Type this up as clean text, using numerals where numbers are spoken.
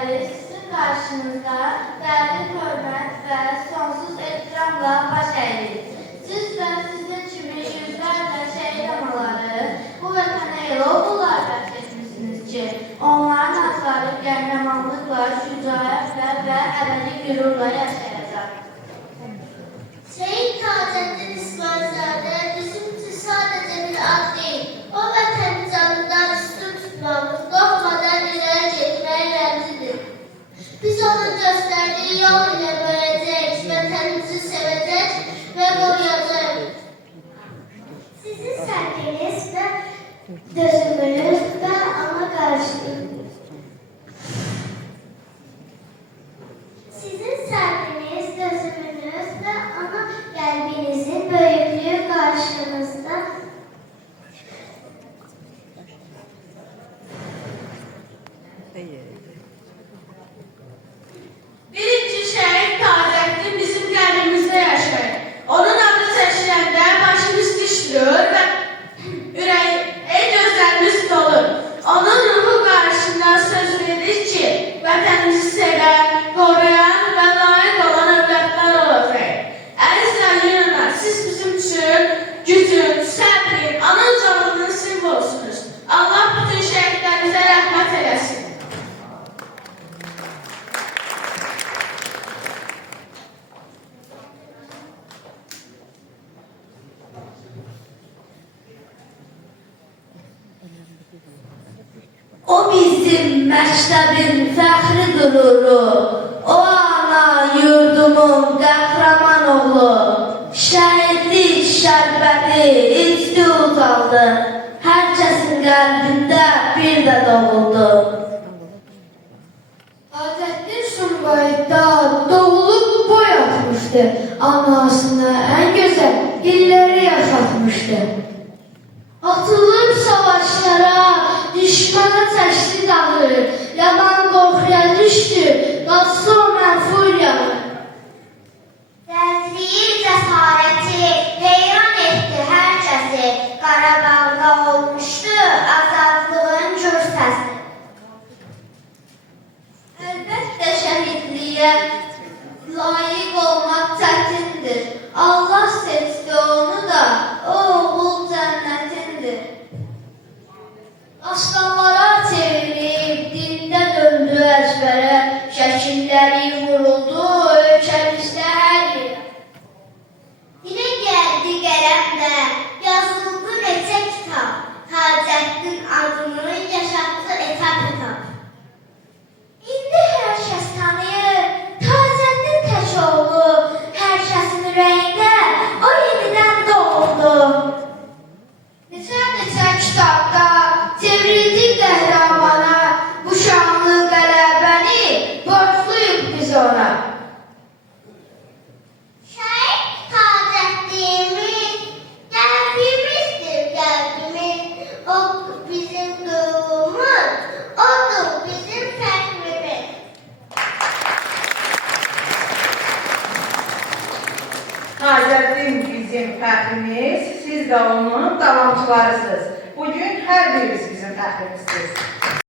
şəhidləri sizin qarşınızda dərli hörmət və sonsuz ehtiramla baş əyirik. Siz və sizin kimi yüzlərlə şəhid anaları bu vətənə elə oğullar bəxş etmişsiniz ki, onların adları qəhrəmanlıqla, şücaətlə və əbədi qürurla yaşayacaq. Şehit Taceddin İsmailzadə bizim için sadece bir ad değil, o vətəni canından üstün tutmamız, qorxmadan ileri getmək rəmzidir. Biz onun gösterdiği yol ile böyləcək, vətənimizi sevəcək və qoruyacaq. Sizin sərkiniz və dözümünüz və ona qarşılığınız. Sizin sərkiniz, dözümünüz və ana qəlbinizin böyüklüyü qarşınızda Birinci şehit Taceddin bizim qəlbimizdə yaşayır. Onun adı çəkiləndə başımız düşülür və gözlərimiz dolur. Onun ruhu qarşısında söz verir ki, vətənimizi sevən, qoruyan və layiq olan övladlar olacaq. Əzizlər yığınlar, siz bizim üçün gücün, səbrin, anacalığının simvolsunuz. Allah bütün şəhidlərimizə rəhmət eləsin. O bizim məktəbin fəxri qüruru, o ana yurdumun qəhrəman oğlu, şəhidlik şərbəti içdi uzaldı, hər kəsin qəlbində bir də doğuldu. Taceddin Sumqayıtda doğulub boy atmışdı, anasına ən gözəl illəri yaşatmışdı. Atılıb savaşlara, düşmana çəkdi dağı, yaman qorxuya düşdü, qaçdı o mənfur yanı. Dərdliyi, cəsarəti heyran etdi hər kəsi, Qarabağda olmuşdu azadlığın gür səsi. Əlbəttə şəhidliyə layiq olmaq çətindir. Allah seçdi onu da, o oğul cənnətindir. Aslanlara çevirib, dində döndü əzbərə, şəkilləri vuruldu ölkəmizdə hər yerə. Dilə gəldi qələmlə, yazıldı neçə kitab, Taceddin adını yaşatdı etap-etap. İndi hər kəs tanıyır, Taceddin tək oğlu, hər kəsin ürəyində o yenidən doğuldu. Neçə kitabda çevrildi qəhrəmana, bu şanlı qələbəni borcluyuq biz ona. Şəhid Taceddinimiz, qəlbimizdir qəlbimiz, o bizim qürurumuz, odur bizim fəxrimiz. Taceddin bizim fəxrimiz, siz də onun davamçılarısınız. Bugün hər biriniz bizim fəxrimizsiniz.